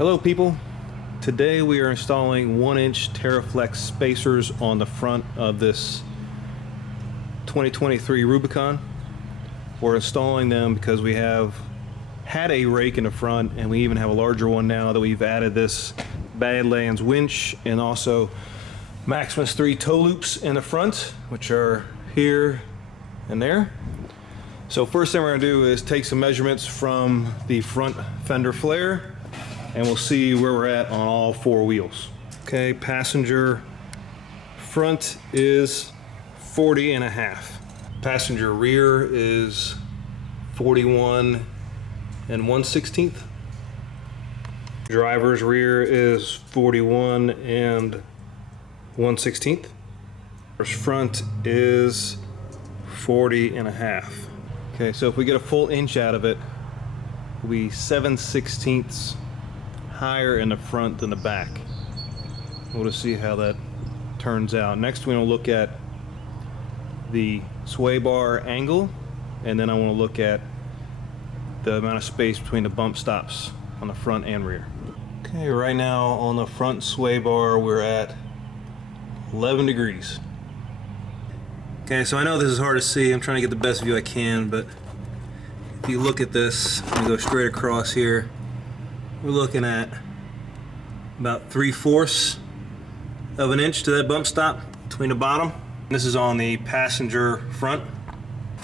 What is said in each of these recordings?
Hello people, today we are installing 1-inch Terraflex spacers on the front of this 2023 Rubicon. We're installing them because we have had a rake in the front, and we even have a larger one now that we've added this Badlands winch and also Maximus 3 toe loops in the front, which are here and there. So first thing we're going to do is take some measurements from the front fender flare, and we'll see where we're at on all four wheels. Okay, passenger front is 40.5. Passenger rear is 41 1/16. Driver's rear is 41 1/16. Front is 40.5. Okay, so if we get a full inch out of it, it'll be 7/16 higher in the front than the back. We'll just see how that turns out. Next, we're going to look at the sway bar angle, and then I want to look at the amount of space between the bump stops on the front and rear. Okay, right now on the front sway bar we're at 11 degrees. Okay, so I know this is hard to see. I'm trying to get the best view I can, but if you look at this and go straight across here, we're looking at about 3/4 of an inch to that bump stop between the bottom. This is on the passenger front.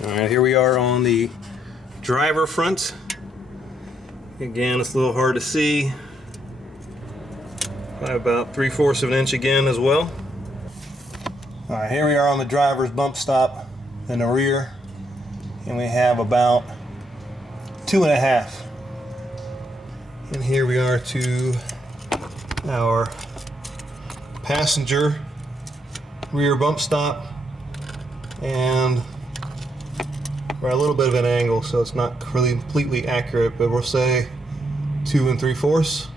All right, here we are on the driver front. Again, it's a little hard to see. About 3/4 of an inch again as well. All right, here we are on the driver's bump stop in the rear, and we have about 2.5. And here we are to our passenger rear bump stop, and we're at a little bit of an angle, so it's not really completely accurate, but we'll say 2 3/4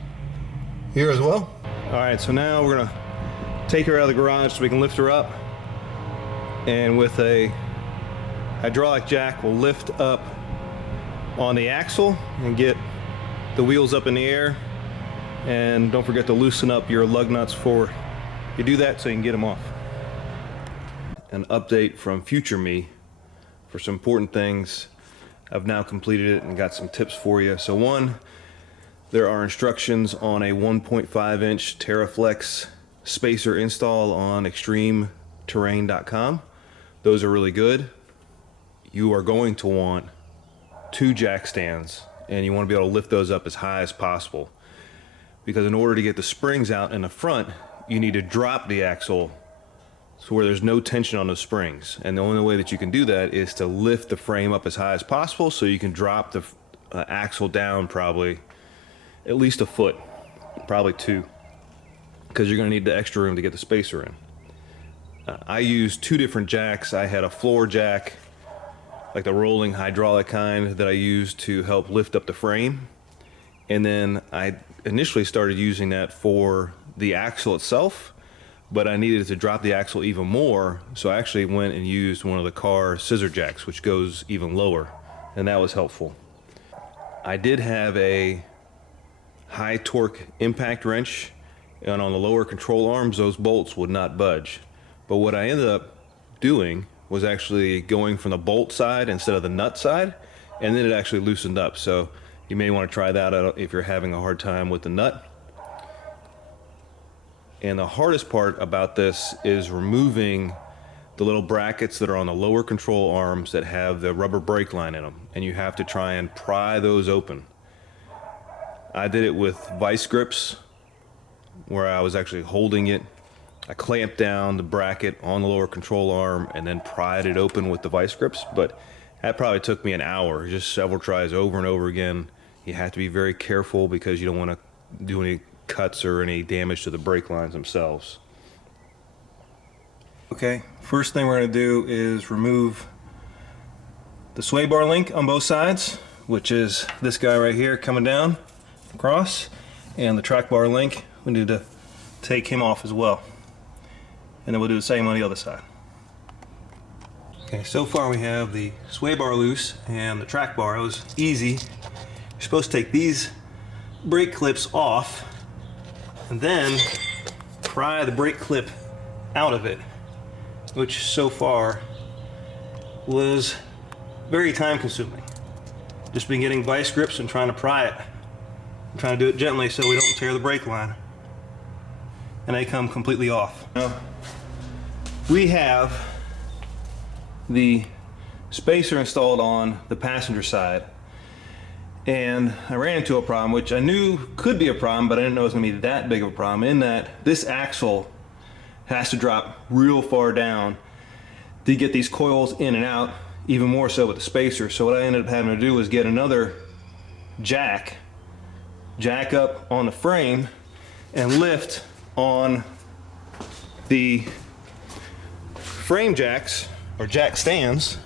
here as well. All right, so now we're gonna take her out of the garage so we can lift her up, and with a hydraulic jack we'll lift up on the axle and get the wheels up in the air. And don't forget to loosen up your lug nuts before you do that so you can get them off. An update from future me for some important things. I've now completed it and got some tips for you. So one, there are instructions on a 1.5-inch Terraflex spacer install on extremeterrain.com. Those are really good. You are going to want 2 jack stands, and you want to be able to lift those up as high as possible, because in order to get the springs out in the front, you need to drop the axle so where there's no tension on the springs, and the only way that you can do that is to lift the frame up as high as possible so you can drop the axle down probably at least a foot, probably 2, because you're going to need the extra room to get the spacer in. I used 2 different jacks. I had a floor jack, like the rolling hydraulic kind, that I used to help lift up the frame, and then I initially started using that for the axle itself, but I needed to drop the axle even more, so I actually went and used one of the car scissor jacks, which goes even lower, and that was helpful. I did have a high torque impact wrench, and on the lower control arms those bolts would not budge, but what I ended up doing was actually going from the bolt side instead of the nut side, and then it actually loosened up. So you may want to try that out if you're having a hard time with the nut. And the hardest part about this is removing the little brackets that are on the lower control arms that have the rubber brake line in them, and you have to try and pry those open. I did it with vice grips, where I was actually holding it. I clamped down the bracket on the lower control arm and then pried it open with the vice grips, but that probably took me an hour, just several tries over and over again. You have to be very careful because you don't want to do any cuts or any damage to the brake lines themselves. Okay, first thing we're going to do is remove the sway bar link on both sides, which is this guy right here coming down across, and the track bar link, we need to take him off as well. And then we'll do the same on the other side. Okay, so far we have the sway bar loose and the track bar. It was easy. You're supposed to take these brake clips off and then pry the brake clip out of it, which so far was very time consuming. Just been getting vice grips and trying to pry it. I'm trying to do it gently so we don't tear the brake line. And they come completely off. Now, we have the spacer installed on the passenger side, and I ran into a problem which I knew could be a problem, but I didn't know it was going to be that big of a problem, in that this axle has to drop real far down to get these coils in and out, even more so with the spacer. So what I ended up having to do was get another jack up on the frame and lift on the frame jacks or jack stands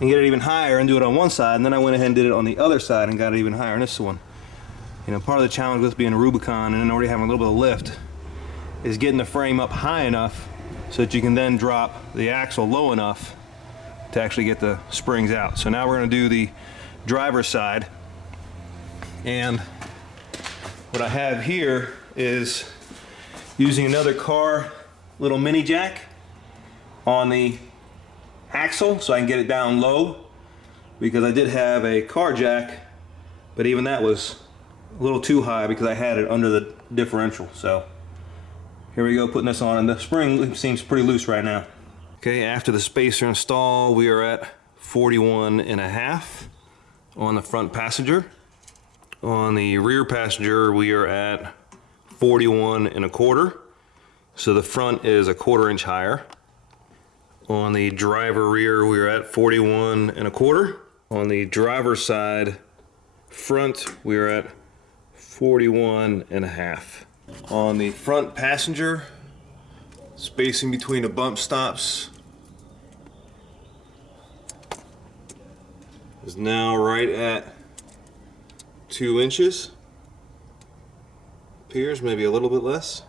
and get it even higher and do it on one side, and then I went ahead and did it on the other side and got it even higher on this one. You know, part of the challenge with being a Rubicon and then already having a little bit of lift is getting the frame up high enough so that you can then drop the axle low enough to actually get the springs out. So now we're going to do the driver's side, and what I have here is using another car little mini jack on the axle so I can get it down low, because I did have a car jack, but even that was a little too high because I had it under the differential. So here we go, putting this on, and the spring seems pretty loose right now. Okay, after the spacer install, we are at 41.5 on the front passenger. On the rear passenger, we are at 41.25. So the front is 1/4 inch higher. On the driver rear, we are at 41.25. On the driver's side front, we are at 41.5. On the front passenger, spacing between the bump stops is now right at 2 inches. Appears maybe a little bit less.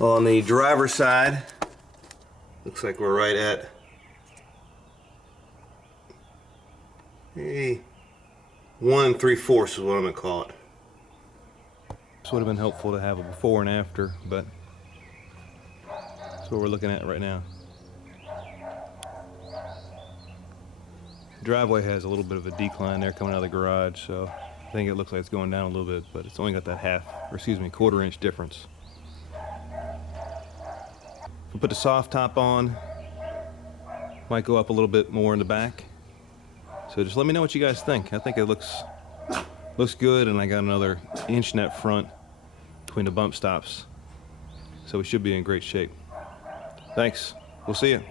On the driver's side, looks like we're right at 1 3/4 is what I'm gonna call it. This would have been helpful to have a before and after, but that's what we're looking at right now. The driveway has a little bit of a decline there coming out of the garage, so I think it looks like it's going down a little bit, but it's only got that 1/4 inch difference. We'll put the soft top on, might go up a little bit more in the back. So just let me know what you guys think. I think it looks good, and I got another inch in that front between the bump stops. So we should be in great shape. Thanks. We'll see you.